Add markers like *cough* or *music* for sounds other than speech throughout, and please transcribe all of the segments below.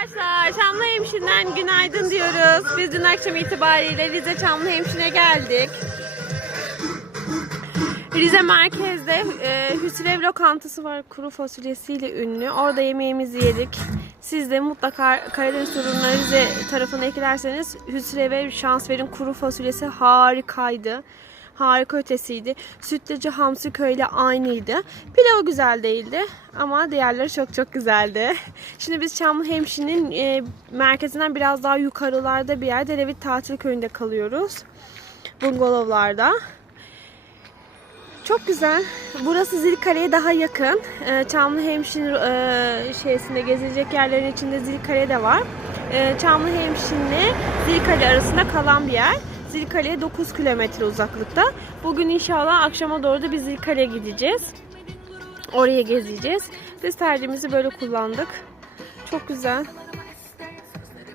Arkadaşlar Çamlıhemşin'den günaydın diyoruz. Biz dün akşam itibariyle Rize Çamlıhemşin'e geldik. Rize merkezde e, Hüsrev lokantası var kuru fasulyesiyle ünlü. Orada yemeğimizi yedik. Siz de mutlaka Karadeniz turuna Rize tarafına eklerseniz Hüsrev'e şans verin. Kuru fasulyesi harikaydı. Harika ötesiydi. Sütlacı Hamsi Köy'le aynıydı. Pilavı güzel değildi ama diğerleri çok çok güzeldi. *laughs* Şimdi biz Çamlıhemşin'in e, merkezinden biraz daha yukarılarda bir yerde Levit Tatil Köyü'nde kalıyoruz. Bungalovlarda. Çok güzel. Burası Zilkale'ye daha yakın. Ee, Çamlıhemşin e, şeysinde gezilecek yerlerin içinde Zilkale de var. Ee, Çamlıhemşin'le Zilkale arasında kalan bir yer. Zilkale'ye 9 kilometre uzaklıkta. Bugün inşallah akşama doğru da biz Zilkale'ye gideceğiz. Oraya gezeceğiz. Biz tercihimizi böyle kullandık. Çok güzel.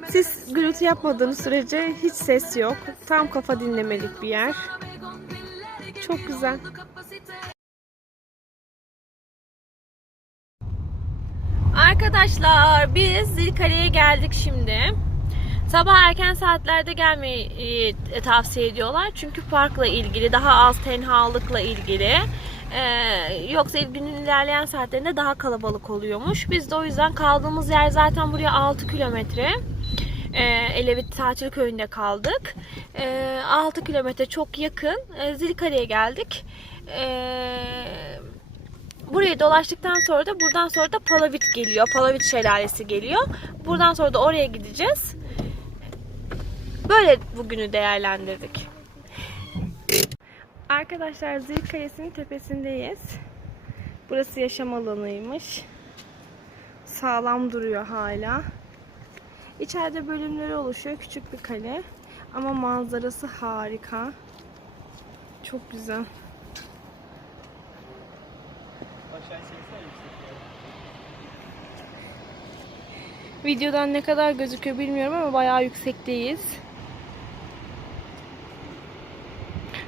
Siz gürültü yapmadığınız sürece hiç ses yok. Tam kafa dinlemelik bir yer. Çok güzel. Arkadaşlar biz Zilkale'ye geldik şimdi. Sabah erken saatlerde gelmeyi e, tavsiye ediyorlar. Çünkü parkla ilgili, daha az tenhalıkla ilgili. Ee, yoksa günün ilerleyen saatlerinde daha kalabalık oluyormuş. Biz de o yüzden kaldığımız yer zaten buraya 6 kilometre. Ee, Elevit Tatil Köyü'nde kaldık. Ee, 6 kilometre çok yakın. Ee, Zilkale'ye geldik. Ee, Burayı dolaştıktan sonra da buradan sonra da Palavit geliyor. Palavit Şelalesi geliyor. Buradan sonra da oraya gideceğiz. Böyle bugünü değerlendirdik. Arkadaşlar Zil Kalesi'nin tepesindeyiz. Burası yaşam alanıymış. Sağlam duruyor hala. İçeride bölümleri oluşuyor. Küçük bir kale. Ama manzarası harika. Çok güzel. Videodan ne kadar gözüküyor bilmiyorum ama bayağı yüksekteyiz.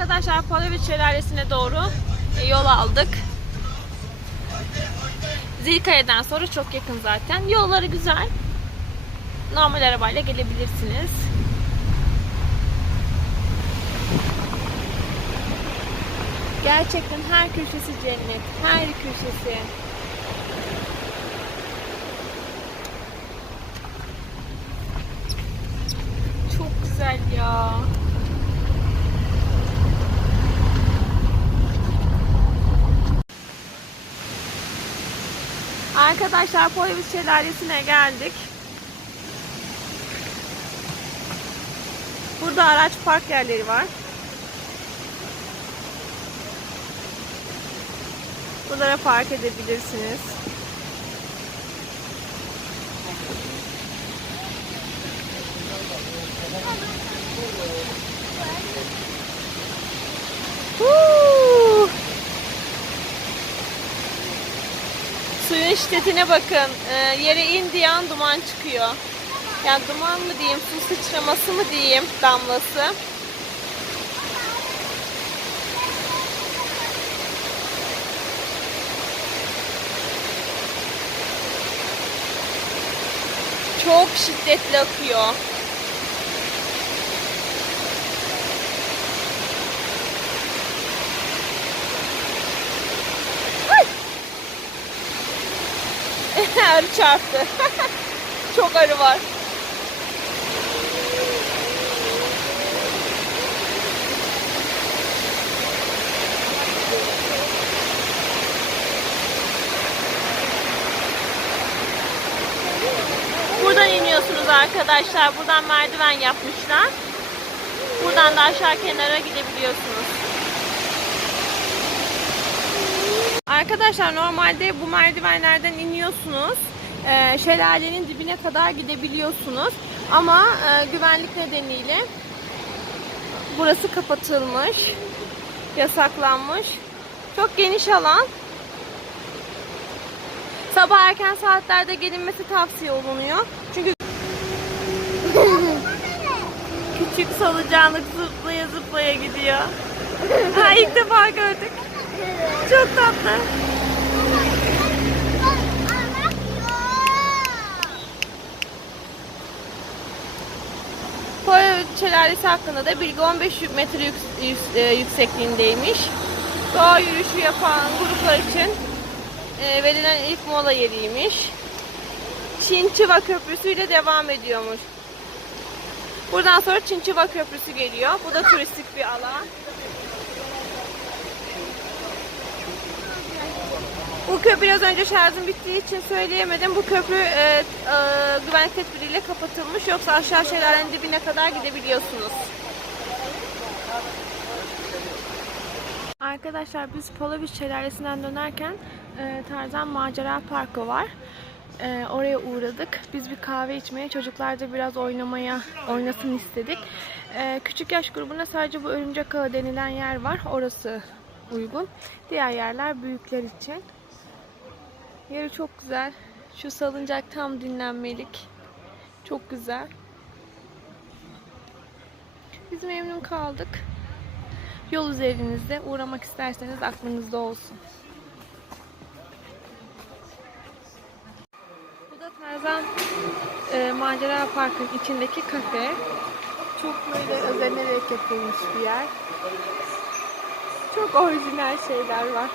Arkadaşlar Palavit Şelalesi'ne doğru e, yol aldık. Zilkale'den sonra çok yakın zaten. Yolları güzel. Normal arabayla gelebilirsiniz. Gerçekten her köşesi cennet. Her köşesi. Çok güzel ya. Arkadaşlar Poyviz Şelalesi'ne geldik. Burada araç park yerleri var. Buralara park edebilirsiniz. Huu! Suyun şiddetine bakın. Ee, yere indiği an duman çıkıyor. Yani duman mı diyeyim, su sıçraması mı diyeyim damlası. Çok şiddetli akıyor. Arı çarptı. *laughs* Çok arı var. Buradan iniyorsunuz arkadaşlar. Buradan merdiven yapmışlar. Buradan da aşağı kenara gidebiliyorsunuz. Arkadaşlar normalde bu merdivenlerden iniyorsunuz. Ee, şelalenin dibine kadar gidebiliyorsunuz. Ama e, güvenlik nedeniyle burası kapatılmış. Yasaklanmış. Çok geniş alan. Sabah erken saatlerde gelinmesi tavsiye olunuyor. Çünkü küçük solucanlık zıplaya zıplaya gidiyor. ha ilk defa gördük. Çok tatlı. Koya hakkında da bilgi 15 metre yük- yük- e, yüksekliğindeymiş. Doğa yürüyüşü yapan gruplar için e, verilen ilk mola yeriymiş. Çinçiva Köprüsü ile devam ediyormuş. Buradan sonra Çinçiva Köprüsü geliyor. Bu da turistik bir alan. Bu köprü biraz önce şarjım bittiği için söyleyemedim. Bu köprü e, e, güvenlik tedbiriyle kapatılmış. Yoksa aşağı şelalenin dibine kadar gidebiliyorsunuz. Arkadaşlar biz Palavich Şelalesi'nden dönerken e, Tarzan Macera Parkı var. E, oraya uğradık. Biz bir kahve içmeye, çocuklar da biraz oynamaya, oynasın istedik. E, küçük yaş grubuna sadece bu Örümcek Ağı denilen yer var. Orası uygun. Diğer yerler büyükler için. Yeri çok güzel. Şu salıncak tam dinlenmelik. Çok güzel. Biz memnun kaldık. Yol üzerinizde uğramak isterseniz aklınızda olsun. Bu da Tarzan e, Macera Park'ın içindeki kafe. Çok böyle özenerek yapılmış bir yer. Çok orijinal şeyler var.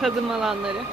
Tadım alanları.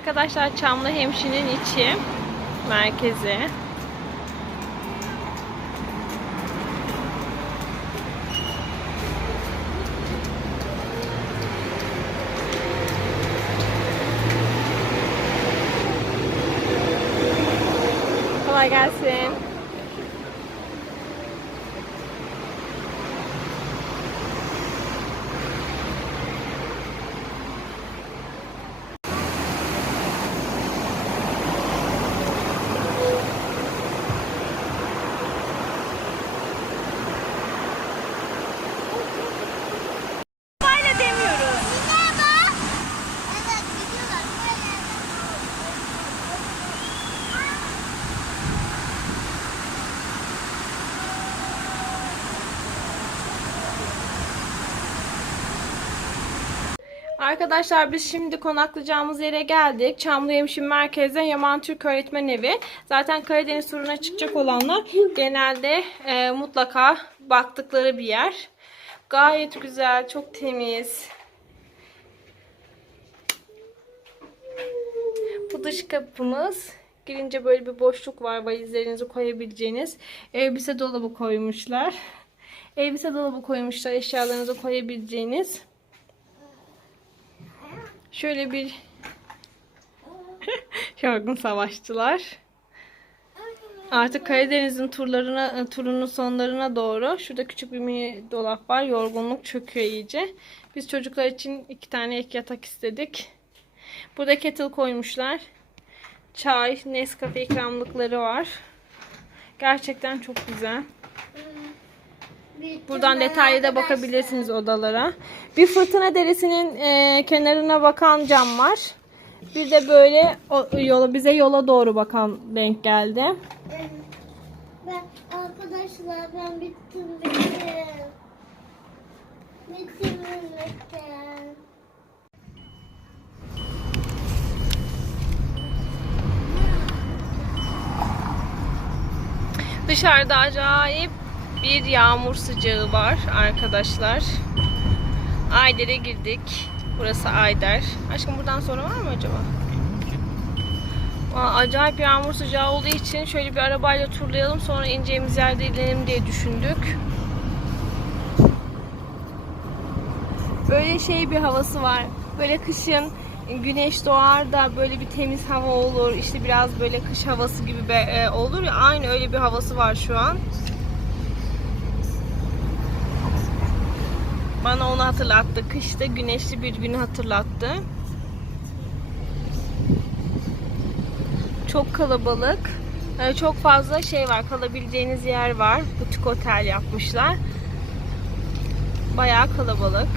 Arkadaşlar Çamlı Hemşi'nin içi merkezi. Kolay gelsin. Böyle demiyoruz. Evet gidiyorlar böyle. Arkadaşlar biz şimdi konaklayacağımız yere geldik. Çamlıhemşin merkezde Yaman Türk Öğretmen Evi. Zaten Karadeniz turuna çıkacak olanlar genelde e, mutlaka baktıkları bir yer. Gayet güzel, çok temiz. Bu dış kapımız. Girince böyle bir boşluk var valizlerinizi koyabileceğiniz. Elbise dolabı koymuşlar. Elbise dolabı koymuşlar eşyalarınızı koyabileceğiniz. Şöyle bir *laughs* yorgun savaşçılar. Artık Karadeniz'in turlarına turunun sonlarına doğru şurada küçük bir mini dolap var. Yorgunluk çöküyor iyice. Biz çocuklar için iki tane ek yatak istedik. Burada kettle koymuşlar. Çay, Nescafe ikramlıkları var. Gerçekten çok güzel. Buradan detaylı da bakabilirsiniz odalara. Bir fırtına deresinin e, kenarına bakan cam var. Bir de böyle o, yola bize yola doğru bakan denk geldi. Ben arkadaşlar ben bittim bittim. Bittim bittim. Dışarıda acayip bir yağmur sıcağı var arkadaşlar. Ayder'e girdik. Burası Ayder. Aşkım buradan sonra var mı acaba? Aa, acayip yağmur sıcağı olduğu için şöyle bir arabayla turlayalım sonra ineceğimiz yerde inelim diye düşündük. Böyle şey bir havası var. Böyle kışın güneş doğar da böyle bir temiz hava olur. İşte biraz böyle kış havası gibi e, olur ya. Aynı öyle bir havası var şu an. Bana onu hatırlattı. Kışta güneşli bir günü hatırlattı. Çok kalabalık. Ee, Çok fazla şey var. Kalabileceğiniz yer var. Butik otel yapmışlar. Bayağı kalabalık.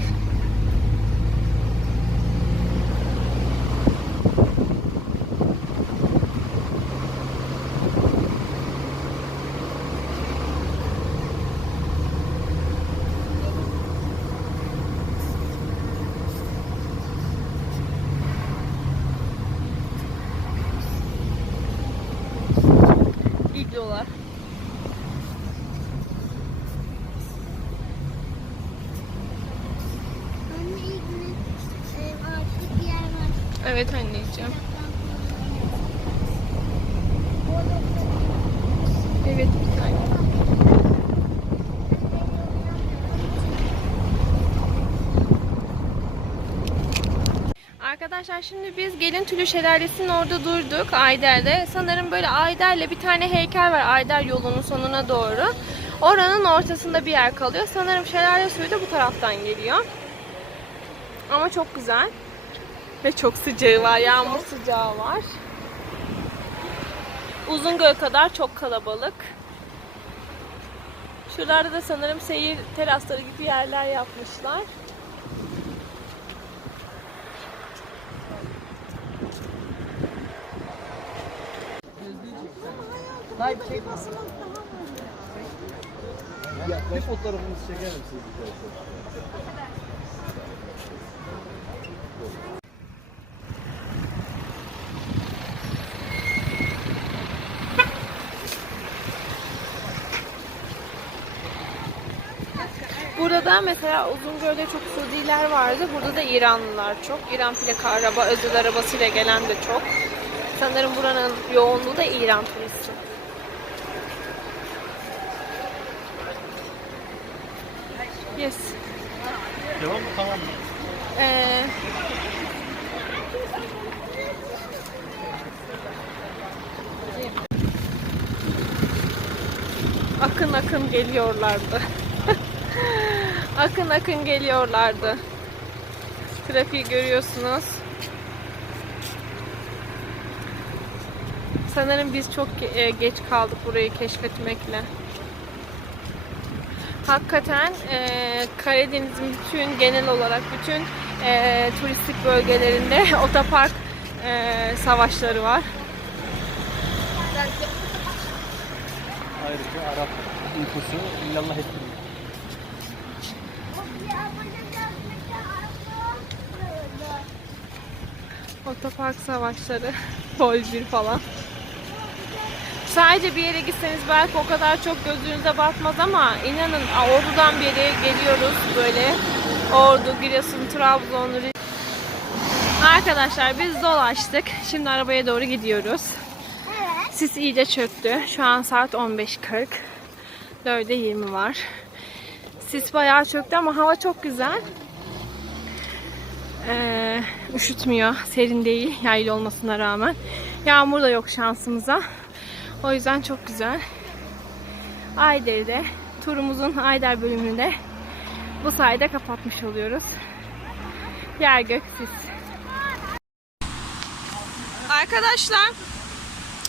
Gidiyorlar. Arkadaşlar şimdi biz Gelin Tülü Şelalesi'nin orada durduk Ayder'de. Sanırım böyle Ayder'le bir tane heykel var Ayder yolunun sonuna doğru. Oranın ortasında bir yer kalıyor. Sanırım şelale suyu da bu taraftan geliyor. Ama çok güzel. Ve çok sıcağı var. Yağmur sıcağı var. Uzungöl kadar çok kalabalık. Şuralarda da sanırım seyir terasları gibi yerler yapmışlar. Bir fotoğrafımızı çeker misiniz? Burada da mesela Uzungöl'de çok Suudiler vardı. Burada da İranlılar çok. İran plaka araba, özel arabasıyla gelen de çok. Sanırım buranın yoğunluğu da İran turisti. Yes. Devam mı? Tamam mı? Ee, akın akın geliyorlardı. *laughs* akın akın geliyorlardı. Trafiği görüyorsunuz. Sanırım biz çok e, geç kaldık burayı keşfetmekle. Hakikaten e, Karadeniz'in bütün genel olarak bütün e, turistik bölgelerinde *laughs* otopark e, savaşları var. Ayrıca Arap nüfusu illallah etmiyor. Otopark savaşları, *laughs* Pol 1 falan. Sadece bir yere gitseniz belki o kadar çok gözünüze batmaz ama inanın Ordu'dan beri geliyoruz böyle. Ordu, Giresun, Trabzon, Arkadaşlar biz dolaştık. Şimdi arabaya doğru gidiyoruz. Evet. Sis iyice çöktü. Şu an saat 15.40. 4'e 20 var. Sis bayağı çöktü ama hava çok güzel. Ee, üşütmüyor. Serin değil. Yaylı olmasına rağmen. Yağmur da yok şansımıza. O yüzden çok güzel. Ayder'de turumuzun Ayder bölümünde bu sayede kapatmış oluyoruz. Yer gök sis. Arkadaşlar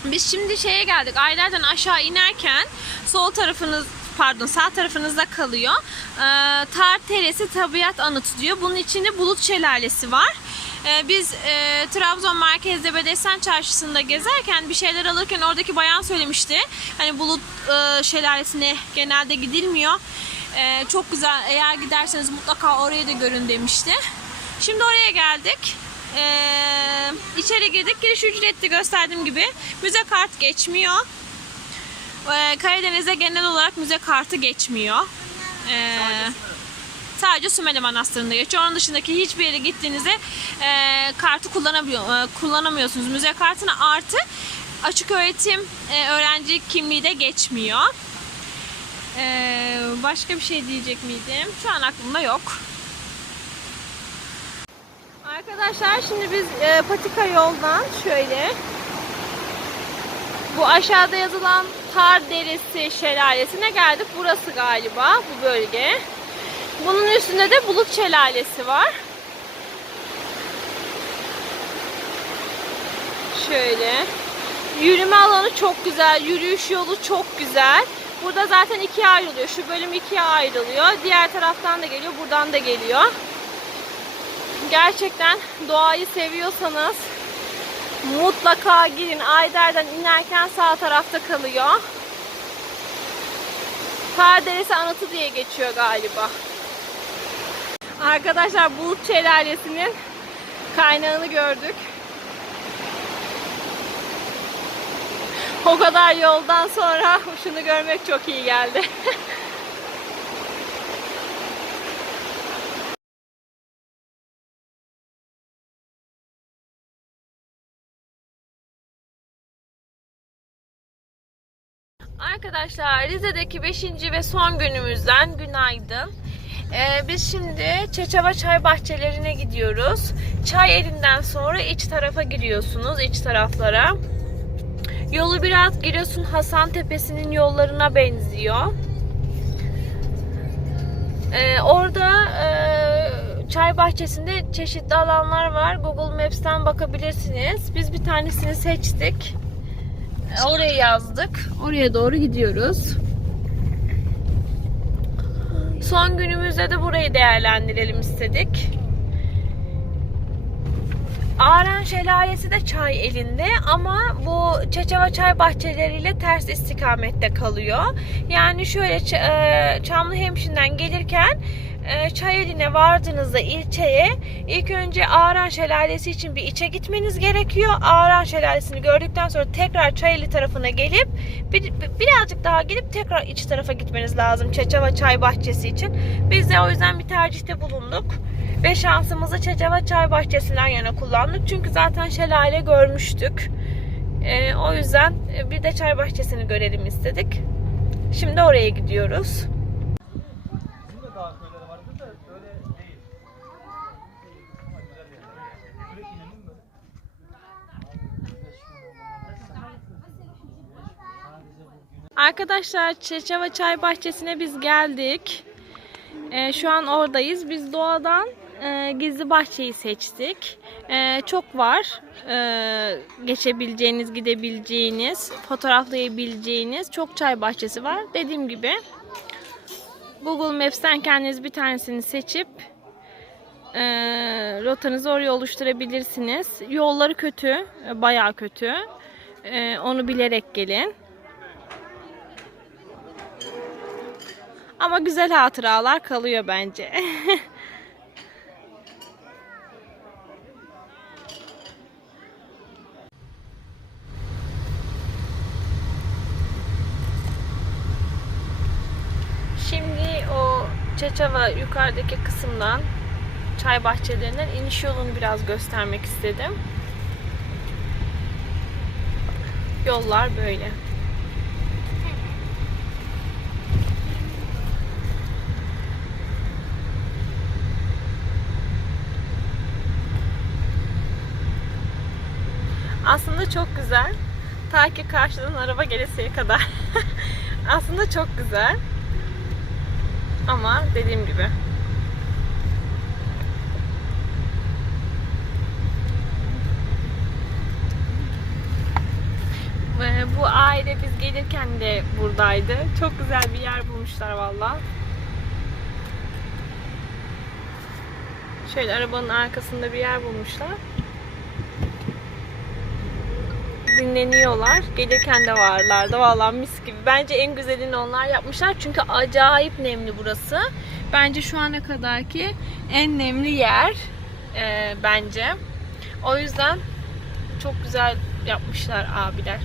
biz şimdi şeye geldik. Aylardan aşağı inerken sol tarafınız pardon sağ tarafınızda kalıyor. Ee, Tar Teresi Tabiat Anıtı diyor. Bunun içinde Bulut Şelalesi var. Ee, biz e, Trabzon merkezde Bedesten Çarşısı'nda gezerken bir şeyler alırken oradaki bayan söylemişti. Hani Bulut e, Şelalesi'ne genelde gidilmiyor. Ee, çok güzel eğer giderseniz mutlaka oraya da görün demişti. Şimdi oraya geldik. Ee, içeri girdik. Giriş ücretli gösterdiğim gibi. Müze kart geçmiyor. Ee, Karadeniz'de genel olarak müze kartı geçmiyor. Ee, sadece Sümele Manastırı'nda geçiyor. Onun dışındaki hiçbir yere gittiğinizde e, kartı kullanabiliyor, e, kullanamıyorsunuz. Müze kartını artı açık öğretim e, öğrenci kimliği de geçmiyor. Ee, başka bir şey diyecek miydim? Şu an aklımda yok. Arkadaşlar şimdi biz e, patika yoldan şöyle bu aşağıda yazılan Tar Deresi Şelalesi'ne geldik. Burası galiba bu bölge. Bunun üstünde de Bulut Şelalesi var. Şöyle. Yürüme alanı çok güzel. Yürüyüş yolu çok güzel. Burada zaten ikiye ayrılıyor. Şu bölüm ikiye ayrılıyor. Diğer taraftan da geliyor. Buradan da geliyor. Gerçekten doğayı seviyorsanız mutlaka girin. Ayder'den inerken sağ tarafta kalıyor. Karaderesi Anıtı diye geçiyor galiba. Arkadaşlar Bulut Şelalesi'nin kaynağını gördük. O kadar yoldan sonra şunu görmek çok iyi geldi. *laughs* Arkadaşlar Rize'deki 5. ve son günümüzden günaydın. Ee, biz şimdi Çeçeva Çay Bahçelerine gidiyoruz. Çay elinden sonra iç tarafa giriyorsunuz, iç taraflara. Yolu biraz Giresun Hasan Tepesi'nin yollarına benziyor. Ee, orada e, çay bahçesinde çeşitli alanlar var. Google Maps'ten bakabilirsiniz. Biz bir tanesini seçtik. Oraya yazdık. Oraya doğru gidiyoruz. Son günümüzde de burayı değerlendirelim istedik. Aren Şelalesi de çay elinde ama bu Çeçeva çay bahçeleriyle ters istikamette kalıyor. Yani şöyle e, Çamlıhemşin'den gelirken Çayeli'ne vardığınızda ilçeye ilk önce Ağran Şelalesi için bir içe gitmeniz gerekiyor. Ağran Şelalesi'ni gördükten sonra tekrar Çayeli tarafına gelip bir, birazcık daha gelip tekrar iç tarafa gitmeniz lazım Çeçeva Çay Bahçesi için. Biz de o yüzden bir tercihte bulunduk. Ve şansımızı Çeçeva Çay Bahçesi'nden yana kullandık. Çünkü zaten şelale görmüştük. E, o yüzden bir de çay bahçesini görelim istedik. Şimdi oraya gidiyoruz. Bizim de dağ köyleri vardı da öyle değil. Ama güzel yani. Şuraya inelim mi? Arkadaşlar Çeçeva Çay Bahçesi'ne biz geldik. Ee, şu an oradayız. Biz doğadan e, gizli bahçeyi seçtik. Ee, çok var. Ee, geçebileceğiniz, gidebileceğiniz, fotoğraflayabileceğiniz çok çay bahçesi var. Dediğim gibi Google Maps'ten kendiniz bir tanesini seçip e, rotanızı oraya oluşturabilirsiniz. Yolları kötü, e, bayağı kötü. E, onu bilerek gelin. Ama güzel hatıralar kalıyor bence. *laughs* Şimdi o Çeçava yukarıdaki kısımdan çay bahçelerinden iniş yolunu biraz göstermek istedim. Yollar böyle. Aslında çok güzel. Ta ki karşıdan araba gelesiye kadar. *laughs* Aslında çok güzel. Ama dediğim gibi. Bu aile biz gelirken de buradaydı. Çok güzel bir yer bulmuşlar valla. Şöyle arabanın arkasında bir yer bulmuşlar. Dinleniyorlar. Gelirken de varlardı. Vallahi mis gibi. Bence en güzelini onlar yapmışlar. Çünkü acayip nemli burası. Bence şu ana kadarki en nemli yer e, bence. O yüzden çok güzel yapmışlar abiler.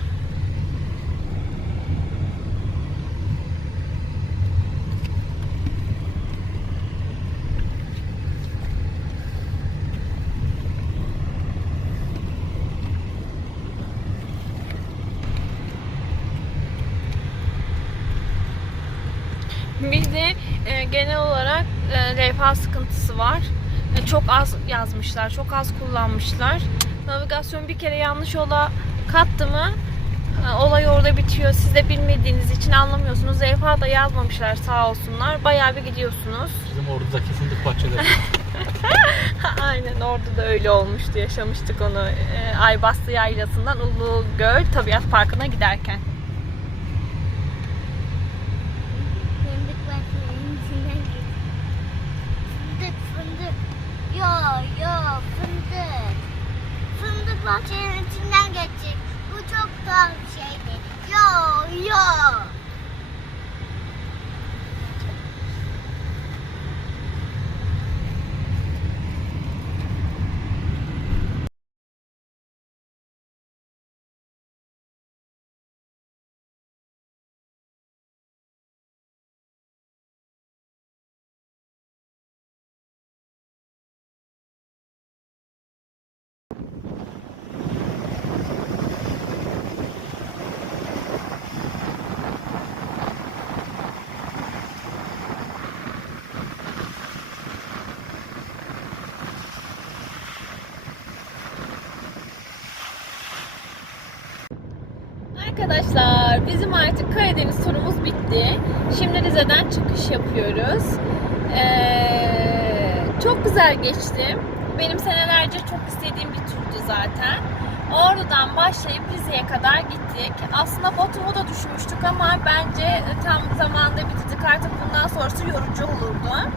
Bir de e, genel olarak e, levha sıkıntısı var. E, çok az yazmışlar, çok az kullanmışlar. Navigasyon bir kere yanlış yola kattı mı e, olay orada bitiyor. Siz de bilmediğiniz için anlamıyorsunuz. Levha da yazmamışlar sağ olsunlar. Bayağı bir gidiyorsunuz. Bizim oradaki fındık bahçeleri. *laughs* Aynen orada da öyle olmuştu. Yaşamıştık onu. E, Aybastı Yaylası'ndan Ulugöl Tabiat Parkı'na giderken. Fındık bahçelerinin içinden geçtik. Fındık fındık. Yo fındık. Fındık bahçelerinin içinden geçtik. Bu çok tuhaf bir şeydi. Yo yo. Arkadaşlar bizim artık Karadeniz turumuz bitti. Şimdi Rize'den çıkış yapıyoruz. Ee, çok güzel geçti. Benim senelerce çok istediğim bir turdu zaten. Ordu'dan başlayıp Rize'ye kadar gittik. Aslında Batum'u da düşünmüştük ama bence tam zamanında bitirdik. Artık bundan sonrası yorucu olurdu.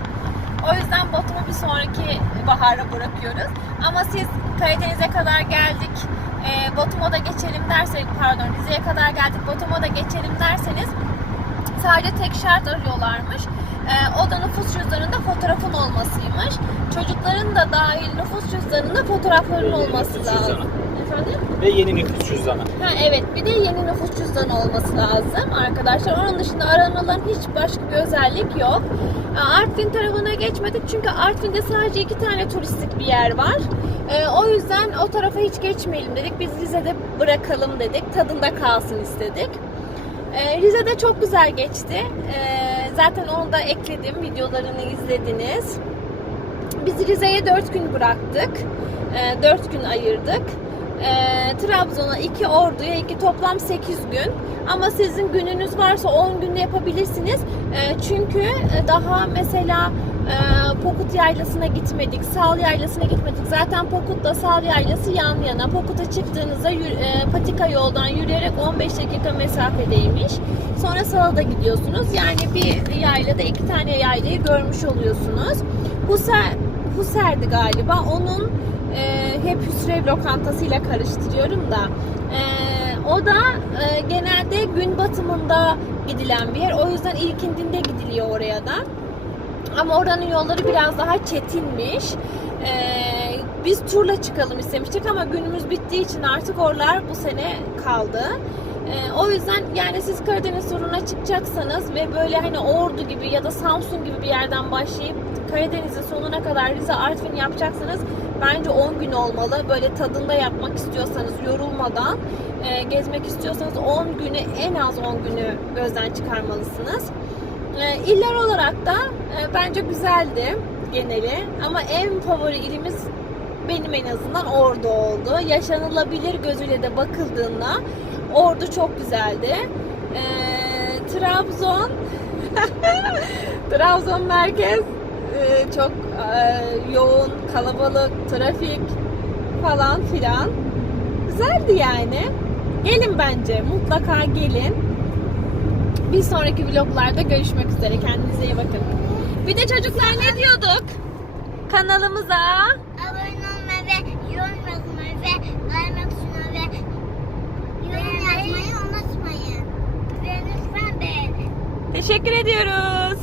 O yüzden Batum'u bir sonraki bahara bırakıyoruz. Ama siz Karadeniz'e kadar geldik, ee, e, Batum'a geçelim derseniz pardon Rize'ye kadar geldik Batum'a da geçelim derseniz sadece tek şart arıyorlarmış. E, o da nüfus cüzdanında fotoğrafın olmasıymış. Çocukların da dahil nüfus cüzdanında fotoğrafların olması lazım. Efendim? Ve yeni nüfus cüzdanı. Ha evet bir de yeni nüfus cüzdanı olması lazım arkadaşlar. Onun dışında aranılan hiç başka bir özellik yok. Aa, Artvin tarafına geçmedik çünkü Artvin'de sadece iki tane turistik bir yer var. Ee, o yüzden o tarafa hiç geçmeyelim dedik. Biz Rize'de bırakalım dedik. Tadında kalsın istedik. Ee, Rize'de çok güzel geçti. Ee, zaten onu da ekledim. Videolarını izlediniz. Biz Rize'ye 4 gün bıraktık. 4 gün ayırdık. Ee, Trabzon'a 2 Ordu'ya 2 toplam 8 gün. Ama sizin gününüz varsa 10 günde yapabilirsiniz. Ee, çünkü e, daha mesela e, Pokut Yaylası'na gitmedik, Sal Yaylası'na gitmedik. Zaten Pokut'la Sal Yaylası yan yana. Pokut'a çıktığınızda e, patika yoldan yürüyerek 15 dakika mesafedeymiş. Sonra Sal'a da gidiyorsunuz. Yani bir yaylada iki tane yaylayı görmüş oluyorsunuz. Huser, Huser'di galiba. Onun e, hep Hüsrev lokantasıyla karıştırıyorum da. E, o da e, genelde gün batımında gidilen bir yer. O yüzden ilkindinde gidiliyor oraya da. Ama oranın yolları biraz daha çetinmiş. Ee, biz turla çıkalım istemiştik ama günümüz bittiği için artık oralar bu sene kaldı. Ee, o yüzden yani siz Karadeniz turuna çıkacaksanız ve böyle hani Ordu gibi ya da Samsun gibi bir yerden başlayıp Karadeniz'in sonuna kadar Rize Artvin yapacaksanız bence 10 gün olmalı. Böyle tadında yapmak istiyorsanız yorulmadan e, gezmek istiyorsanız 10 günü en az 10 günü gözden çıkarmalısınız. E, iller olarak da e, bence güzeldi geneli ama en favori ilimiz benim en azından Ordu oldu. Yaşanılabilir gözüyle de bakıldığında Ordu çok güzeldi. E, Trabzon *laughs* Trabzon merkez e, çok e, yoğun, kalabalık, trafik falan filan. Güzeldi yani. Gelin bence. Mutlaka gelin. Bir sonraki vloglarda görüşmek üzere. Kendinize iyi bakın. Bir de çocuklar ne diyorduk? Kanalımıza Abone olmayı ve yorum yazmayı ve like tuşuna ve yorum yazmayı unutmayın. Ve lütfen beğenin. teşekkür ediyoruz.